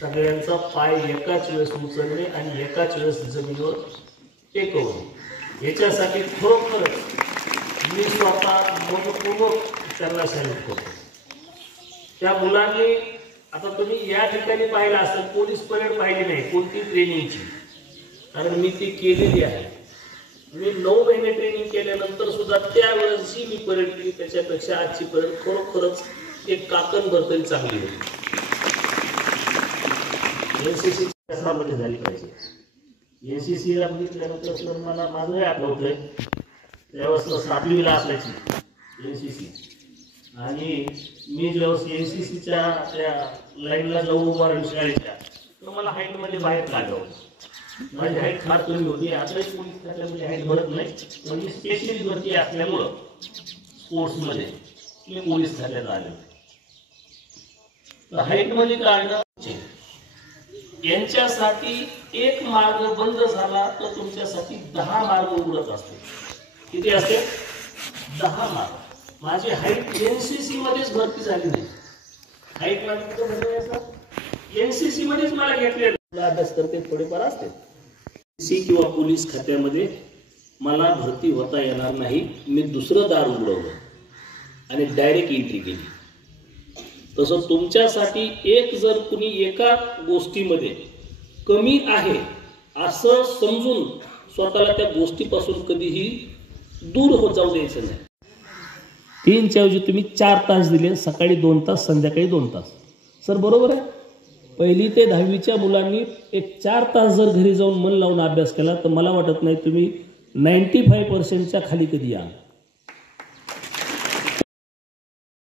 सगळ्यांचा पाय एकाच वेळेस उचलणे आणि एकाच वेळेस जमिनीवर टेकवणे, याच्यासाठी खरोखरच मी स्वतः मनपूर्वक त्यांना सॅल्यूट करतो. त्या मुलांनी आता तुम्ही या ठिकाणी पाहिलं असेल, पोलीस परेड पाहिली नाही कोणती ट्रेनिंगची, कारण मी ती केलेली आहे. मी 9 महिने ट्रेनिंग केल्यानंतर सुद्धा त्यावेळेसही मी परेड केली, त्याच्यापेक्षा आजची परेड खरोखरच एक काकणभर तरी चांगली होती. एनसीसी कशामध्ये झाली पाहिजे. एनसीसीला बघितल्यानंतर मला माझंही आठवतंय, त्यावेळेस 7वीला असायची एनसीसी, आणि मी जेव्हा एनसीसीच्या त्या लाईनला जाऊ उभा राहिलो शाळेच्या, तर मला हाईटमध्ये बाहेर काढलं. माझी हाईट फार कमी होती. आताही पोलीस खात्यामध्ये हाईट भरत नाही, पण मी स्पेशली भरती असल्यामुळं स्पोर्ट्समध्ये मी पोलीस खात्यात आले. हाईटमध्ये काढणं यांच्यासाठी एक मार्ग बंद झाला तर तुमच्यासाठी 10 मार्ग उघडत असते. किती असते? 10 मार्ग. माझी हाईट एनसीसी मध्येच भरती झाली नाही. हाईट म्हणजे एनसीसी मध्येच मला घेतले. अभ्यास करते थोडेफार असते. सी किंवा पोलीस खात्यामध्ये मला भरती होता येणार नाही. मी दुसरं दार उघडवलं आणि डायरेक्ट एंट्री केली. तसं तुमच्यासाठी एक जर कुणी एका गोष्टीमध्ये कमी आहे असं समजून स्वतःला त्या गोष्टीपासून कधीही दूर होत जाऊ द्यायचं नाही. 3च्या ऐवजी तुम्ही 4 तास दिले, सकाळी 2 तास, संध्याकाळी 2 तास. सर बरोबर आहे. 1ली ते 10वीच्या मुलांनी एक 4 तास जर घरी जाऊन मन लावून अभ्यास केला तर मला वाटत नाही तुम्ही 95% खाली कधी याल.